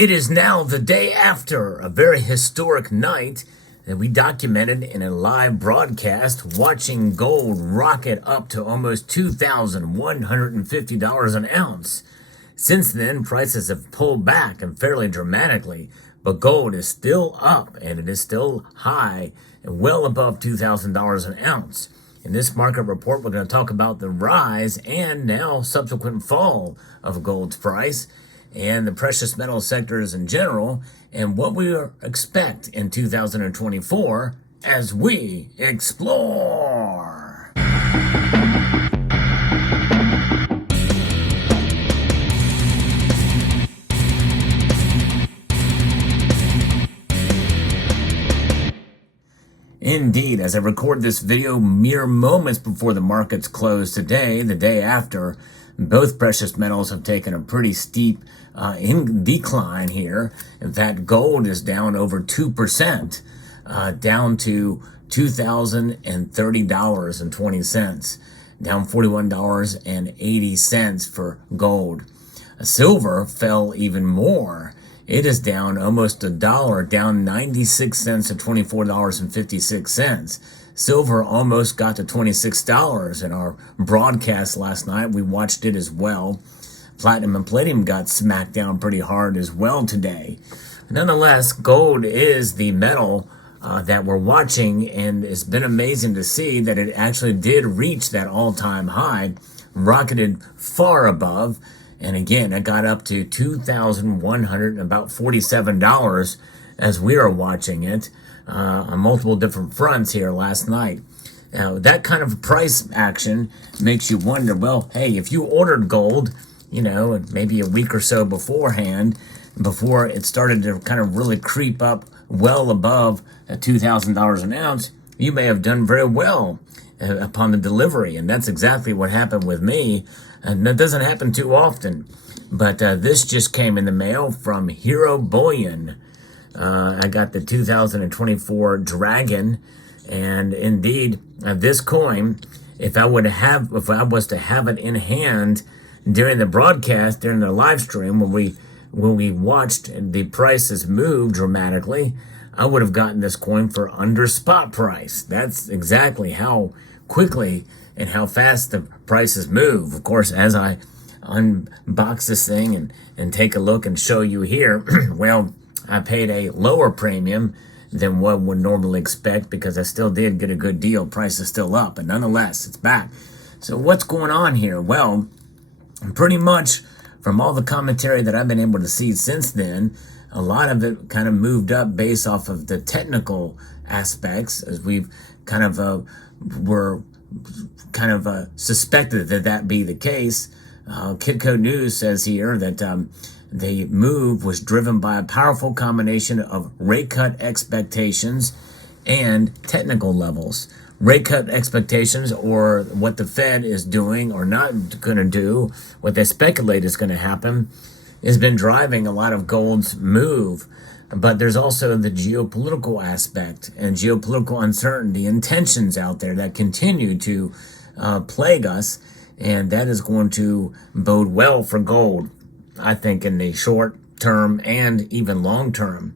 It is now the day after a very historic night that we documented in a live broadcast, watching gold rocket up to almost $2,150 an ounce. Since then, prices have pulled back and fairly dramatically, but gold is still up and it is still high and well above $2,000 an ounce. In this market report, we're going to talk about the rise and now subsequent fall of gold's price and the precious metal sectors in general, and what we expect in 2024 as we explore. Indeed, as I record this video mere moments before the markets close today, the day after, both precious metals have taken a pretty steep decline here. In fact, gold is down over 2%, down to $2,030.20, down $41.80 for gold. Silver fell even more. It is down almost $1, down 96 cents to $24.56. Silver almost got to $26 in our broadcast last night. We watched it as well. Platinum and palladium got smacked down pretty hard as well today. Nonetheless, gold is the metal that we're watching, and it's been amazing to see that it actually did reach that all-time high, rocketed far above, and again, it got up to $2,147 as we are watching it on multiple different fronts here last night. Now, that kind of price action makes you wonder, well, hey, if you ordered gold, you know, maybe a week or so beforehand, before it started to kind of really creep up well above $2,000 an ounce, you may have done very well upon the delivery. And that's exactly what happened with me. And that doesn't happen too often. But this just came in the mail from Hero Bullion. I got the 2024 Dragon. And indeed, this coin, if I was to have it in hand during the broadcast, during the live stream, when we watched the prices move dramatically, I would have gotten this coin for under spot price. That's exactly how quickly and how fast the prices move. Of course, as I unbox this thing and take a look and show you here, well, I paid a lower premium than one would normally expect because I still did get a good deal. Price is still up, but nonetheless, it's back. So what's going on here? Well, pretty much from all the commentary that I've been able to see since then, a lot of it kind of moved up based off of the technical aspects, as we've kind of suspected that be the case. Kitco News says here that the move was driven by a powerful combination of rate cut expectations and technical levels. Rate cut expectations, or what the Fed is doing or not going to do, what they speculate is going to happen, has been driving a lot of gold's move. But there's also the geopolitical aspect and geopolitical uncertainty and tensions out there that continue to plague us, and that is going to bode well for gold, I think, in the short term and even long term.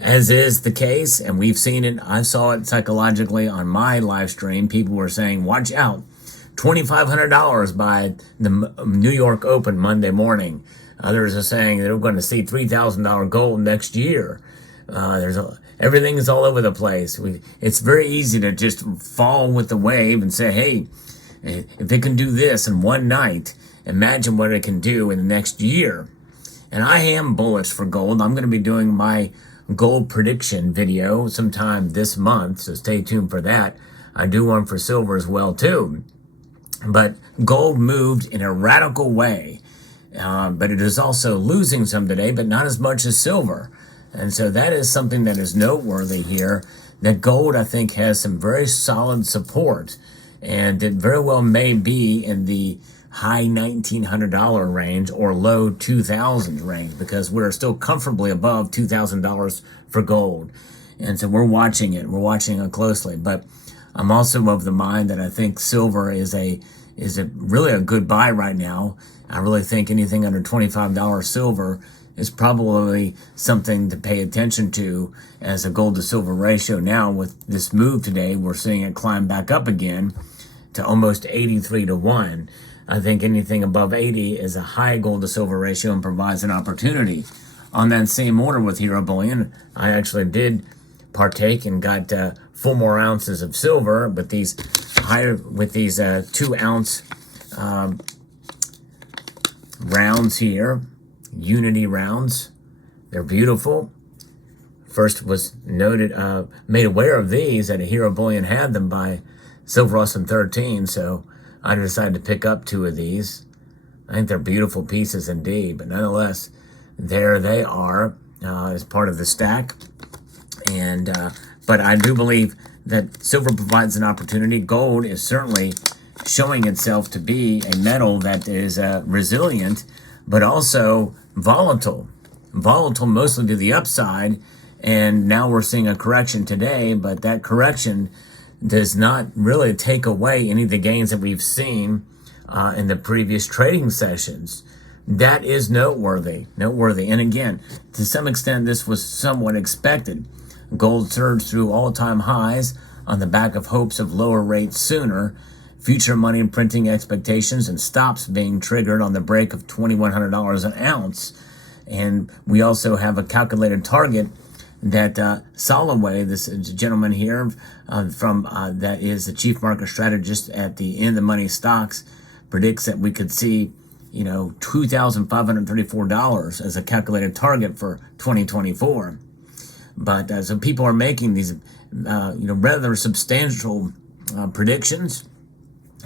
As is the case, and we've seen it, I saw it psychologically on my live stream. People were saying, watch out, $2,500 by the New York Open Monday morning. Others are saying they're going to see $3,000 gold next year. Everything is all over the place. It's very easy to just fall with the wave and say, hey, if it can do this in one night, imagine what it can do in the next year. And I am bullish for gold. I'm going to be doing my gold prediction video sometime this month, so stay tuned for that. I do one for silver as well too. But gold moved in a radical way, but it is also losing some today, but not as much as silver. And so that is something that is noteworthy here, that gold, I think, has some very solid support, and it very well may be in the high $1,900 range or low $2,000 range, because we're still comfortably above $2,000 for gold. And so we're watching it closely. But I'm also of the mind that I think silver is really a good buy right now. I really think anything under $25 silver is probably something to pay attention to as a gold to silver ratio. Now with this move today, we're seeing it climb back up again to almost 83 to 1. I think anything above 80 is a high gold to silver ratio and provides an opportunity. On that same order with Hero Bullion, I actually did partake and got 4 more ounces of silver, but these 2 ounce rounds here, Unity rounds. They're beautiful. First was made aware of these that a Hero Bullion had them by Silver Awesome 13, so I decided to pick up 2 of these. I think they're beautiful pieces indeed, but nonetheless, there they are as part of the stack. And but I do believe that silver provides an opportunity. Gold is certainly showing itself to be a metal that is resilient, but also volatile mostly to the upside. And now we're seeing a correction today, but that correction does not really take away any of the gains that we've seen in the previous trading sessions. That is noteworthy. And again, to some extent, this was somewhat expected. Gold surged through all-time highs on the back of hopes of lower rates sooner, future money printing expectations, and stops being triggered on the break of $2,100 an ounce. And we also have a calculated target that Soloway, this gentleman here that is the chief market strategist at the In the Money Stocks, predicts that we could see $2,534 as a calculated target for 2024. But so people are making these rather substantial predictions,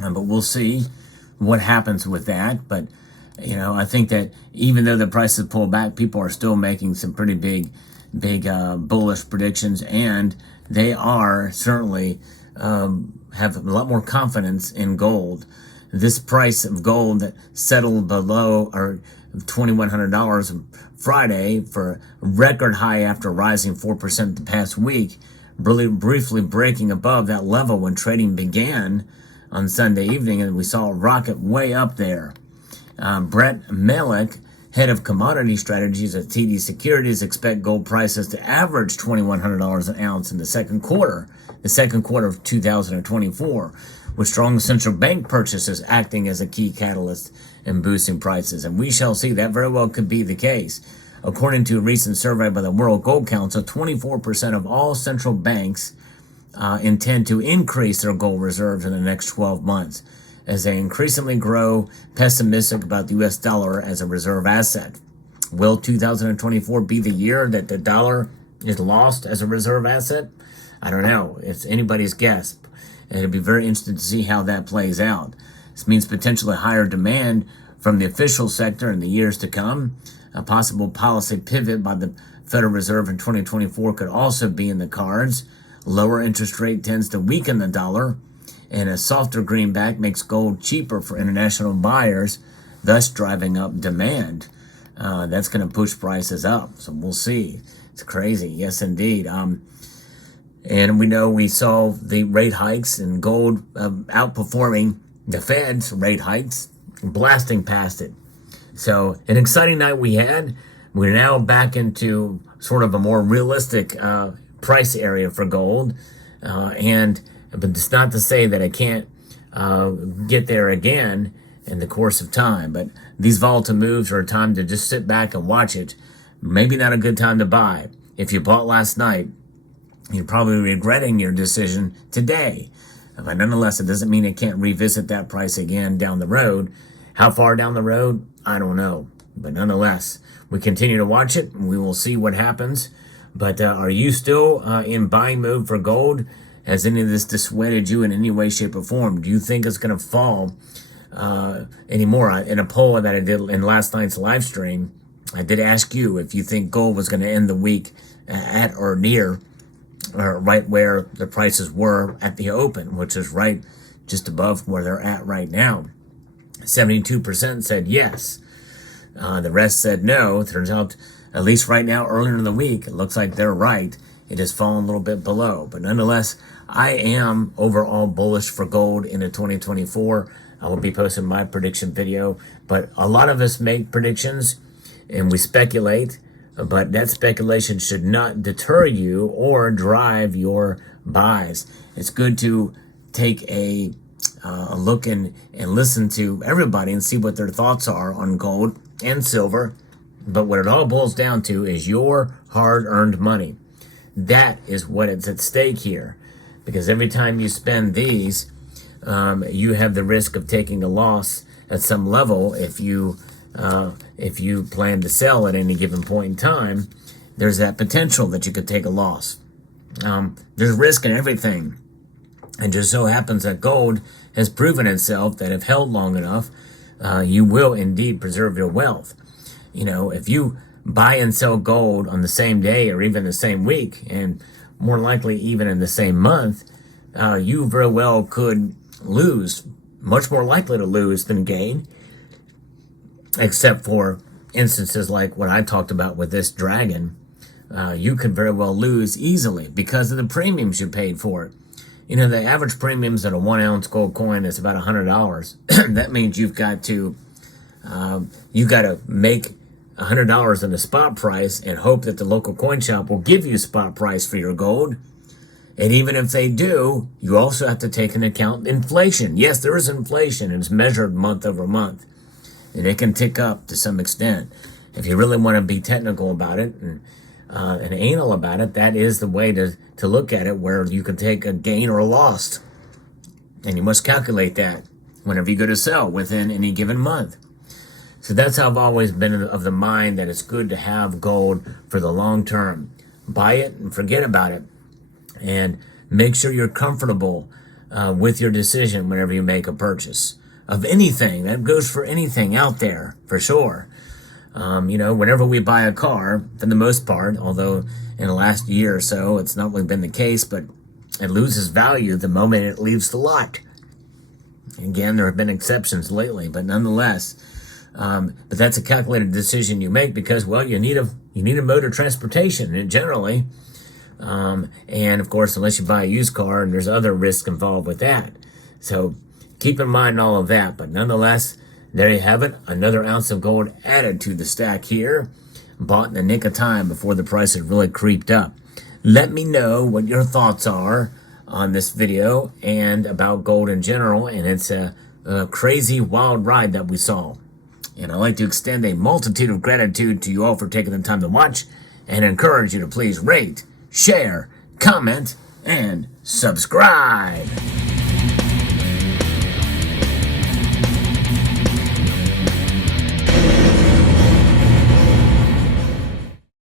but we'll see what happens with that. But I think that even though the prices pull back, people are still making some pretty big bullish predictions, and they are certainly have a lot more confidence in gold. This price of gold that settled below or $2,100 Friday for a record high after rising 4% the past week, really briefly breaking above that level when trading began on Sunday evening, and we saw a rocket way up there. Brett Melick, head of commodity strategies at TD Securities, expect gold prices to average $2,100 an ounce in the second quarter of 2024, with strong central bank purchases acting as a key catalyst in boosting prices. And we shall see. That very well could be the case. According to a recent survey by the World Gold Council, 24% of all central banks intend to increase their gold reserves in the next 12 months as they increasingly grow pessimistic about the U.S. dollar as a reserve asset. Will 2024 be the year that the dollar is lost as a reserve asset? I don't know. It's anybody's guess. And it'll be very interesting to see how that plays out. This means potentially higher demand from the official sector in the years to come. A possible policy pivot by the Federal Reserve in 2024 could also be in the cards. Lower interest rate tends to weaken the dollar, and a softer greenback makes gold cheaper for international buyers, thus driving up demand. That's going to push prices up, so we'll see. It's crazy. Yes, indeed. And we saw the rate hikes and gold outperforming the Fed's rate hikes, blasting past it. So an exciting night we had. We're now back into sort of a more realistic price area for gold. But it's not to say that it can't get there again in the course of time. But these volatile moves are a time to just sit back and watch it. Maybe not a good time to buy. If you bought last night, you're probably regretting your decision today. But nonetheless, it doesn't mean it can't revisit that price again down the road. How far down the road? I don't know. But nonetheless, we continue to watch it, and we will see what happens. But are you still in buying mode for gold? Has any of this dissuaded you in any way, shape, or form? Do you think it's going to fall anymore? In a poll that I did in last night's live stream, I did ask you if you think gold was going to end the week at or near or right where the prices were at the open, which is right just above where they're at right now. 72% said yes. The rest said no. Turns out, at least right now, earlier in the week, it looks like they're right. It has fallen a little bit below. But nonetheless, I am overall bullish for gold into 2024. I will be posting my prediction video. But a lot of us make predictions, and we speculate, but that speculation should not deter you or drive your buys. It's good to take a look and listen to everybody and see what their thoughts are on gold and silver. But what it all boils down to is your hard-earned money. That is what is at stake here. Because every time you spend these, you have the risk of taking a loss at some level. If you plan to sell at any given point in time, there's that potential that you could take a loss. There's risk in everything. And just so happens that gold has proven itself that if held long enough, you will indeed preserve your wealth. You know, if you buy and sell gold on the same day or even the same week, and more likely even in the same month, you very well could lose, much more likely to lose than gain, except for instances like what I talked about with this dragon. You could very well lose easily because of the premiums you paid for it. You know, the average premiums at a 1 ounce gold coin is about $100. That means you've got to make $100 in the spot price and hope that the local coin shop will give you a spot price for your gold. And even if they do, you also have to take into account inflation. Yes, there is inflation, and it's measured month over month, and it can tick up to some extent. If you really want to be technical about it and anal about it, that is the way to look at it, where you can take a gain or a loss. And you must calculate that whenever you go to sell within any given month. So that's how I've always been of the mind that it's good to have gold for the long term. Buy it and forget about it. And make sure you're comfortable with your decision whenever you make a purchase of anything. That goes for anything out there, for sure. You know, whenever we buy a car, for the most part, although in the last year or so, it's not really been the case, but it loses value the moment it leaves the lot. Again, there have been exceptions lately, but nonetheless, but that's a calculated decision you make because, well, you need a mode of transportation generally, and of course, unless you buy a used car, and there's other risks involved with that. So keep in mind all of that, but nonetheless, there you have it, another ounce of gold added to the stack here, bought in the nick of time before the price had really creeped up. Let me know what your thoughts are on this video and about gold in general, and it's a crazy, wild ride that we saw. And I'd like to extend a multitude of gratitude to you all for taking the time to watch, and encourage you to please rate, share, comment, and subscribe.